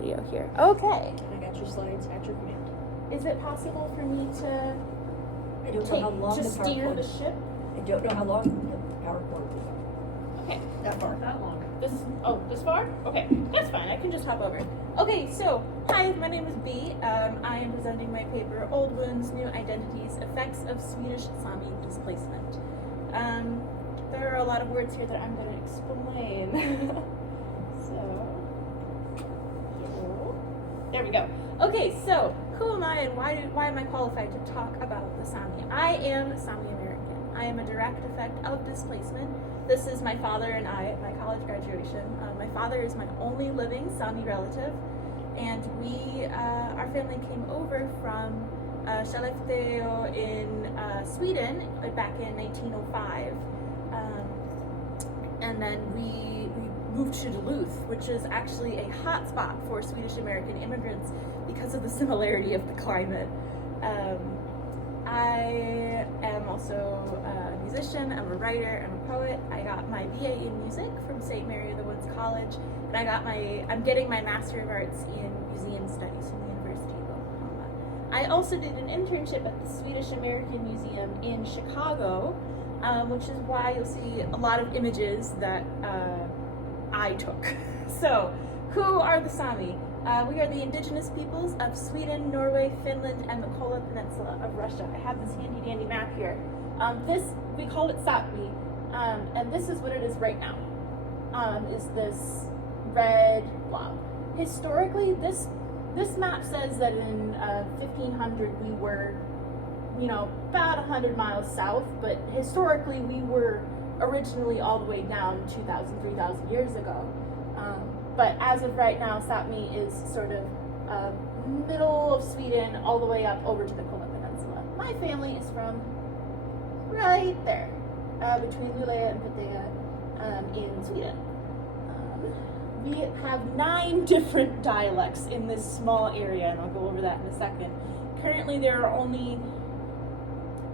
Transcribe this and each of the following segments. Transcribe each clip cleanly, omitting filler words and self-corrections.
video here. Okay. And I got your slides at your command. Is it possible for me to I don't know how long the steer the PowerPoint. ship? I don't know how long the PowerPoint will go. Okay. That far. That long. This far? Okay, that's fine. I can just hop over. Okay, so hi, my name is B. I am presenting my paper, Old Wounds, New Identities: Effects of Swedish Sami Displacement. There are a lot of words here that I'm going to explain. There we go. Okay, so who am I and why am I qualified to talk about the Sami? I am Sami American. I am a direct effect of displacement. This is my father and I at my college graduation. My father is my only living Sami relative, and our family came over from Skellefteå in Sweden back in 1905, and then we moved to Duluth, which is actually a hot spot for Swedish American immigrants because of the similarity of the climate. I am also a musician, I'm a writer, I'm a poet. I got my BA in music from St. Mary of the Woods College, and I'm getting my Master of Arts in Museum Studies from the University of Oklahoma. I also did an internship at the Swedish American Museum in Chicago, which is why you'll see a lot of images that I took. So, who are the Sami? We are the indigenous peoples of Sweden, Norway, Finland, and the Kola Peninsula of Russia. I have this handy dandy map here. We call it Sapmi, and this is what it is right now, is this red blob. Historically, this map says that in 1500 we were, about 100 miles south, but historically we were originally all the way down 2,000, 3,000 years ago. But as of right now, Sapmi is sort of middle of Sweden all the way up over to the Kola Peninsula. My family is from right there, between Luleå and Piteå in Sweden. We have 9 different dialects in this small area, and I'll go over that in a second. Currently, there are only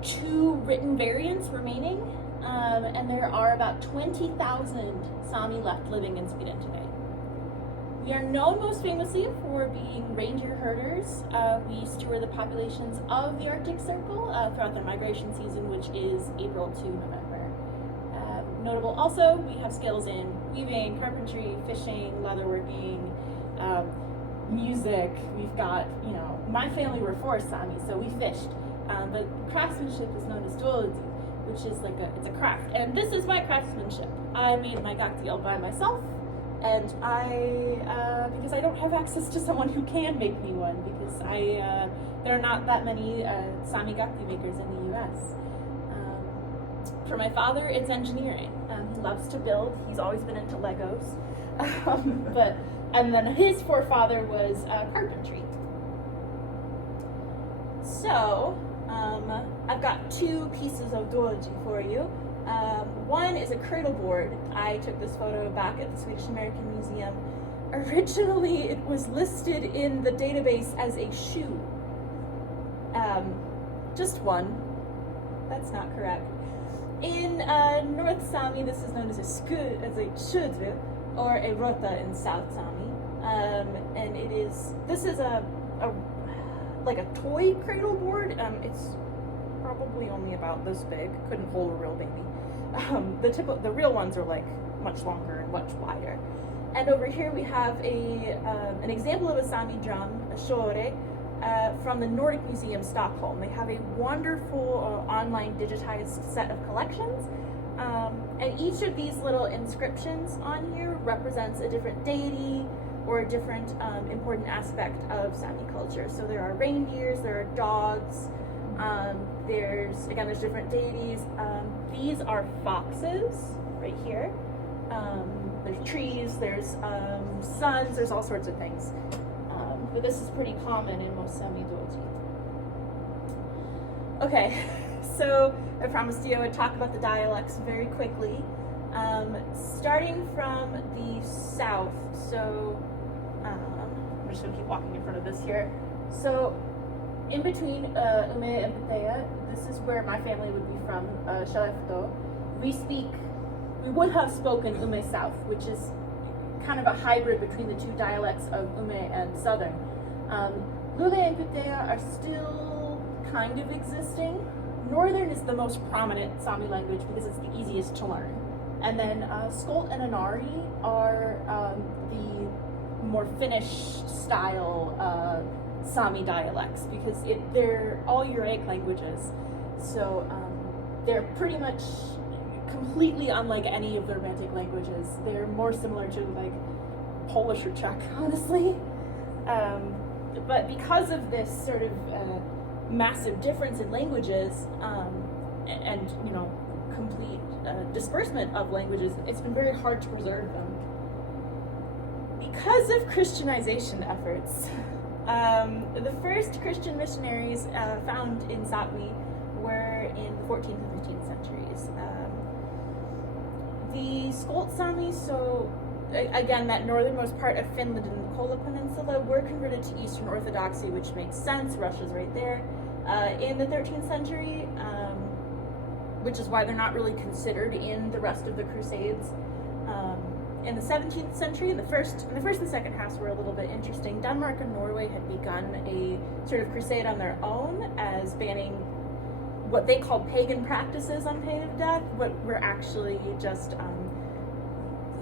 2 written variants remaining, and there are about 20,000 Sami left living in Sweden today. We are known most famously for being reindeer herders. We steward the populations of the Arctic Circle throughout their migration season, which is April to November. Notable also, we have skills in weaving, carpentry, fishing, leatherworking, music. We've got, my family were forest Sami, so we fished. But craftsmanship is known as duology, which is it's a craft. And this is my craftsmanship. I made my gakti all by myself. And because I don't have access to someone who can make me one, because there are not that many Sami gakti makers in the U.S. For my father, it's engineering. He loves to build. He's always been into Legos. And then his forefather was carpentry. So, I've got 2 pieces of duology for you. One is a cradle board. I took this photo back at the Swedish American Museum. Originally, it was listed in the database as a shoe. Just one. That's not correct. In North Sami, this is known as a shudru, or a rota in South Sami. And this is a toy cradle board. It's probably only about this big, couldn't hold a real baby. The real ones are much longer and much wider. And over here we have an example of a Sami drum, a shore, from the Nordic Museum, Stockholm. They have a wonderful online digitized set of collections, and each of these little inscriptions on here represents a different deity or a different important aspect of Sami culture. So there are reindeers, there are dogs, there's different deities. These are foxes right here. There's trees, there's suns, there's all sorts of things. But this is pretty common in most Sami duology. Okay, so I promised you I would talk about the dialects very quickly. Starting from the south, so I'm just going to keep walking in front of this here. So in between Ume and Piteå, this is where my family would be from, Skellefteå. We would have spoken Ume South, which is kind of a hybrid between the two dialects of Ume and Southern. Lule and Putea are still kind of existing. Northern is the most prominent Sami language because it's the easiest to learn. And then Skolt and Inari are the more Finnish style Sami dialects because they're all Uric languages. So they're pretty much completely unlike any of the Romantic languages. They're more similar to like Polish or Czech, honestly. But because of this sort of massive difference in languages and complete disbursement of languages, it's been very hard to preserve them. Because of Christianization efforts, the first Christian missionaries found in Sapmi were in the 14th and 15th centuries. The Skolt Sami, so again, that northernmost part of Finland and the Kola Peninsula, were converted to Eastern Orthodoxy, which makes sense. Russia's right there. In the 13th century, which is why they're not really considered in the rest of the Crusades. In the 17th century, the first and second halves were a little bit interesting. Denmark and Norway had begun a sort of crusade on their own as banning what they called pagan practices on pain of death, what were actually just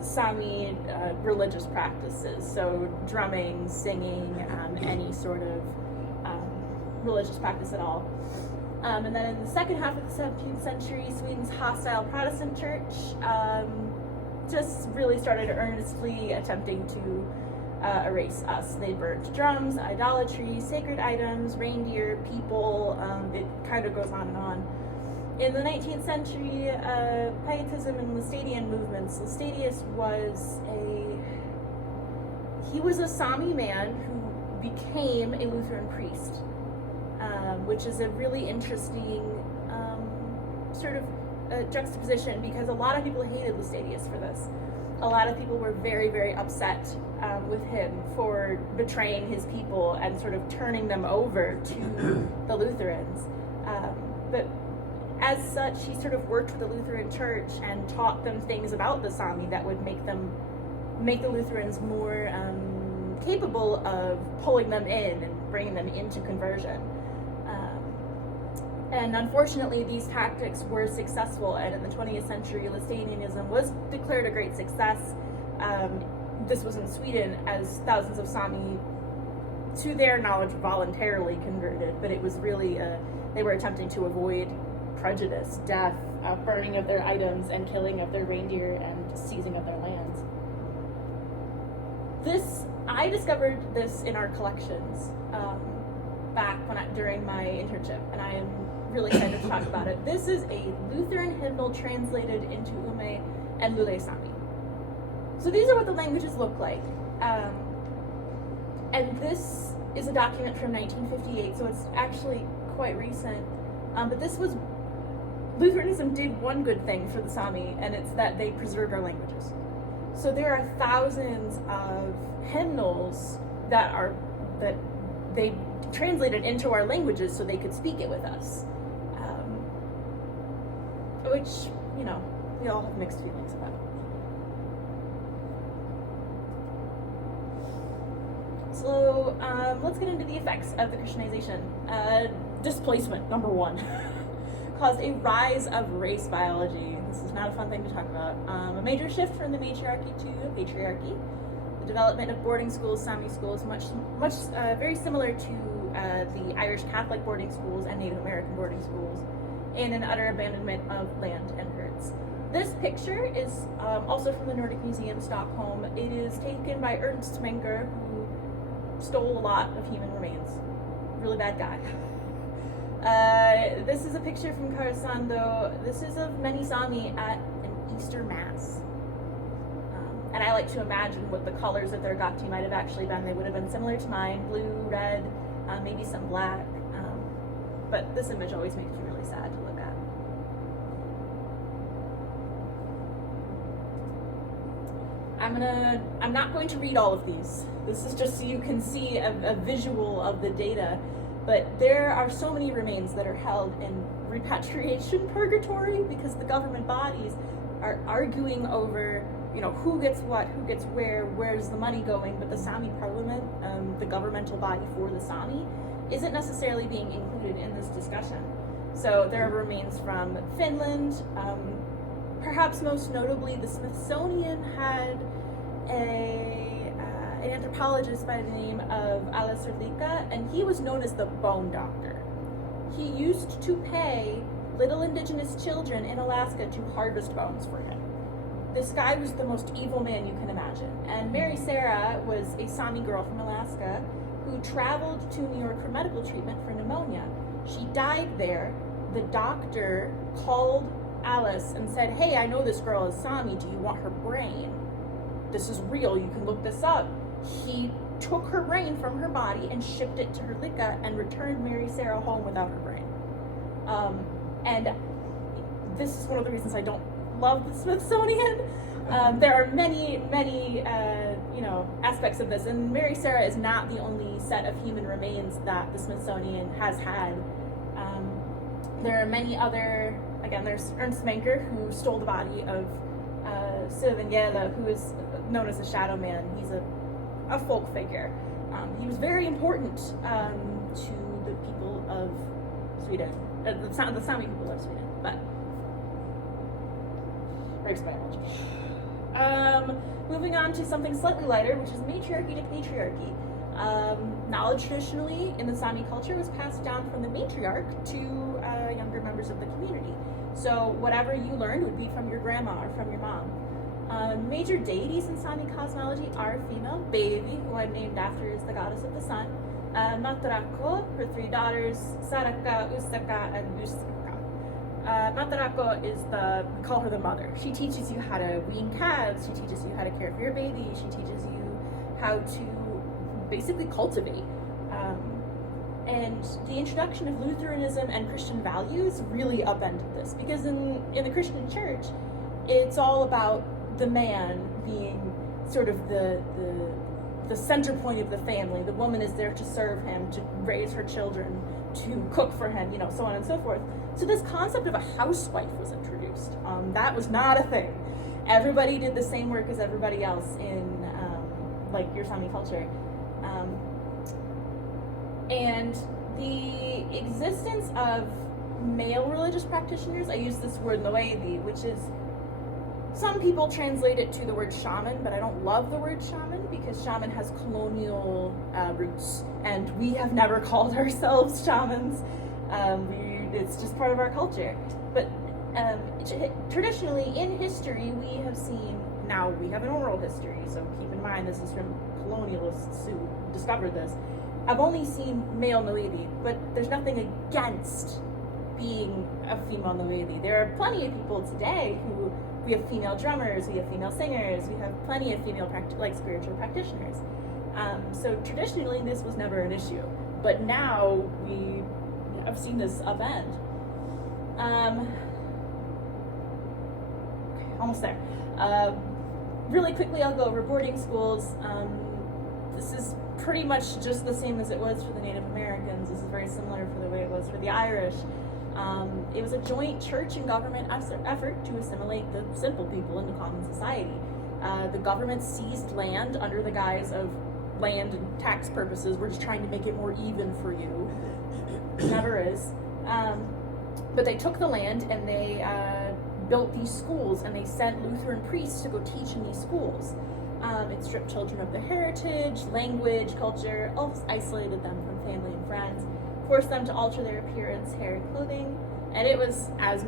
Sami religious practices. So drumming, singing, any sort of religious practice at all. And then in the second half of the 17th century, Sweden's hostile Protestant church just really started earnestly attempting to erase us. They burnt drums, idolatry, sacred items, reindeer, people, it kind of goes on and on. In the 19th century, Pietism and Laestadian movements. Laestadius was a Sami man who became a Lutheran priest, which is a really interesting sort of juxtaposition because a lot of people hated Laestadius for this. A lot of people were very, very upset with him for betraying his people and sort of turning them over to the Lutherans. But as such, he sort of worked with the Lutheran Church and taught them things about the Sami that would make the Lutherans more capable of pulling them in and bringing them into conversion. And unfortunately, these tactics were successful, and in the 20th century, Laestadianism was declared a great success. This was in Sweden, as thousands of Sami, to their knowledge, voluntarily converted, but it was really, they were attempting to avoid prejudice, death, burning of their items, and killing of their reindeer, and seizing of their lands. I discovered this in our collections back during my internship, and I am really excited to talk about it. This is a Lutheran hymnal translated into Ume and Lule Sami. So these are what the languages look like. And this is a document from 1958, so it's actually quite recent. But Lutheranism did one good thing for the Sami, and it's that they preserved our languages. So there are thousands of hymnals that they translated into our languages so they could speak it with us. Which, we all have mixed feelings about. So let's get into the effects of the Christianization. Displacement, number one, caused a rise of race biology. This is not a fun thing to talk about. A major shift from the matriarchy to patriarchy. The development of boarding schools, Sami schools, very similar to the Irish Catholic boarding schools and Native American boarding schools, and an utter abandonment of land and herds. This picture is also from the Nordic Museum, Stockholm. It is taken by Ernst Menger, who stole a lot of human remains. Really bad guy. This is a picture from Karsando. This is of many Sami at an Easter Mass. And I like to imagine what the colors of their gakti might have actually been. They would have been similar to mine, blue, red, maybe some black. But this image always makes me really sad to look at. I'm not going to read all of these. This is just so you can see a visual of the data. But there are so many remains that are held in repatriation purgatory because the government bodies are arguing over who gets what, who gets where's the money going, but the Sami parliament, the governmental body for the Sami, isn't necessarily being included in this discussion. So there are remains from Finland, perhaps most notably the Smithsonian had an anthropologist by the name of SWPACA, and he was known as the bone doctor. He used to pay little indigenous children in Alaska to harvest bones for him. This guy was the most evil man you can imagine. And Mary Sarah was a Sami girl from Alaska who traveled to New York for medical treatment for pneumonia. She died there. The doctor called Alice and said, "Hey, I know this girl is Sami. Do you want her brain? This is real. You can look this up." He took her brain from her body and shipped it to her Lika and returned Mary Sarah home without her brain. And this is one of the reasons I don't love the Smithsonian. There are many aspects of this, and Mary Sarah is not the only set of human remains that the Smithsonian has had. There are many other, again, there's Ernst Menker, who stole the body of Sylvan Yela, who is known as the Shadow Man. He's a folk figure. He was very important to the people of Sweden, the Sami people of Sweden, but race biology. Moving on to something slightly lighter, which is matriarchy to patriarchy. Knowledge traditionally in the Sami culture was passed down from the matriarch to younger members of the community. So whatever you learned would be from your grandma or from your mom. Major deities in Sami cosmology are female. Baby, who I'm named after, is the goddess of the sun. Matarako, her three daughters, Saraka, Usaka, and Lusaka. Matarako is we call her the mother. She teaches you how to wean calves, she teaches you how to care for your baby, she teaches you how to basically cultivate. And the introduction of Lutheranism and Christian values really upended this, because in the Christian church, it's all about the man being sort of the center point of the family. The woman is there to serve him, to raise her children, to cook for him, so on and so forth. So this concept of a housewife was introduced. That was not a thing. Everybody did the same work as everybody else in your Sami culture. And the existence of male religious practitioners, I use this word noedi, which is, some people translate it to the word shaman, but I don't love the word shaman because shaman has colonial roots, and we have never called ourselves shamans. It's just part of our culture. But traditionally in history, we have seen, now we have an oral history, so keep in mind this is from colonialists who discovered this. I've only seen male noedi, but there's nothing against being a female noedi. There are plenty of people today who, we have female drummers, we have female singers, we have plenty of female spiritual practitioners. So traditionally this was never an issue, but now we have seen this upend. Almost there. Really quickly, I'll go over boarding schools. This is pretty much just the same as it was for the Native Americans. This is very similar for the way it was for the Irish. It was a joint church and government effort to assimilate the simple people into common society. The government seized land under the guise of land and tax purposes. We're just trying to make it more even for you. It never is. But they took the land and they built these schools, and they sent Lutheran priests to go teach in these schools. It stripped children of their heritage, language, culture, isolated them from family and friends, forced them to alter their appearance, hair, and clothing, and it was, as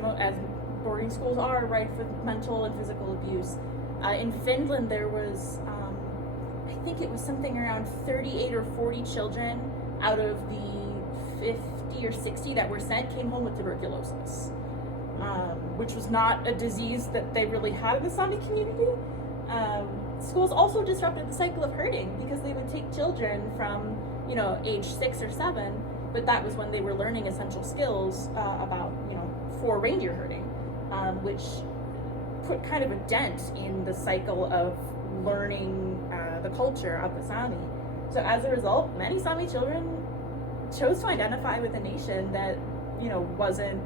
boarding schools are, rife with mental and physical abuse. In Finland, there was, I think it was something around 38 or 40 children out of the 50 or 60 that were sent came home with tuberculosis, which was not a disease that they really had in the Sami community. Schools also disrupted the cycle of herding because they would take children from, age 6 or 7, but that was when they were learning essential skills for reindeer herding, which put kind of a dent in the cycle of learning the culture of the Sami. So as a result, many Sami children chose to identify with a nation that, wasn't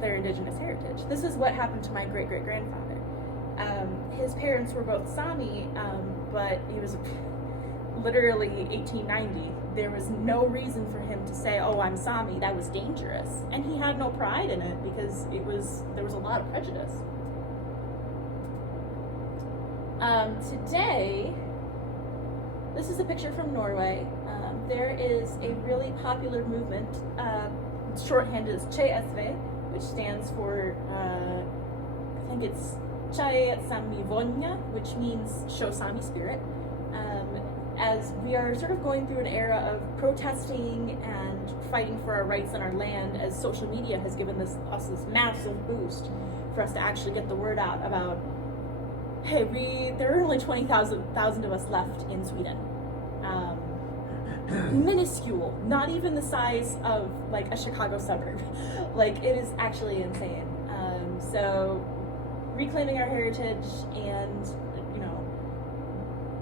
their indigenous heritage. This is what happened to my great-great-grandfather. His parents were both Sami, but he was literally 1890. There was no reason for him to say, "Oh, I'm Sami." That was dangerous, and he had no pride in it because there was a lot of prejudice. Today, this is a picture from Norway. There is a really popular movement, shorthand is SWPACA, which stands for, I think it's Sami Vonya, which means show Sami spirit. As we are sort of going through an era of protesting and fighting for our rights and our land, as social media has given us this massive boost for us to actually get the word out about, hey, there are only 20,000 of us left in Sweden. Minuscule, not even the size of like a Chicago suburb. Like, it is actually insane. So reclaiming our heritage, and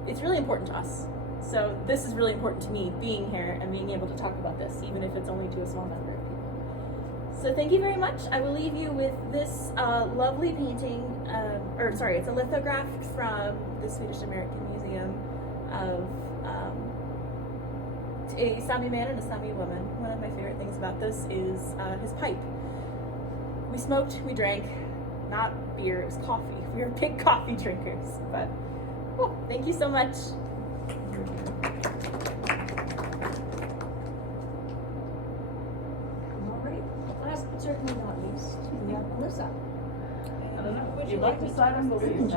it's really important to us. So this is really important to me, being here and being able to talk about this, even if it's only to a small number of people. So thank you very much. I will leave you with this lovely painting, it's a lithograph from the Swedish American Museum of a Sami man and a Sami woman. One of my favorite things about this is his pipe. We smoked, we drank, not beer, it was coffee. We were big coffee drinkers, but thank you so much. All right, last but certainly not least, we have Melissa. Would you like to sign on the least?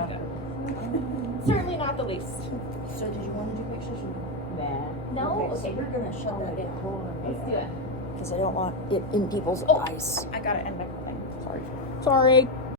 Certainly not the least. So did you want to do pictures or? No? Okay, so we're gonna shut that down. Let's do it. Because I don't want it in people's eyes. I gotta end everything. Sorry. Sorry.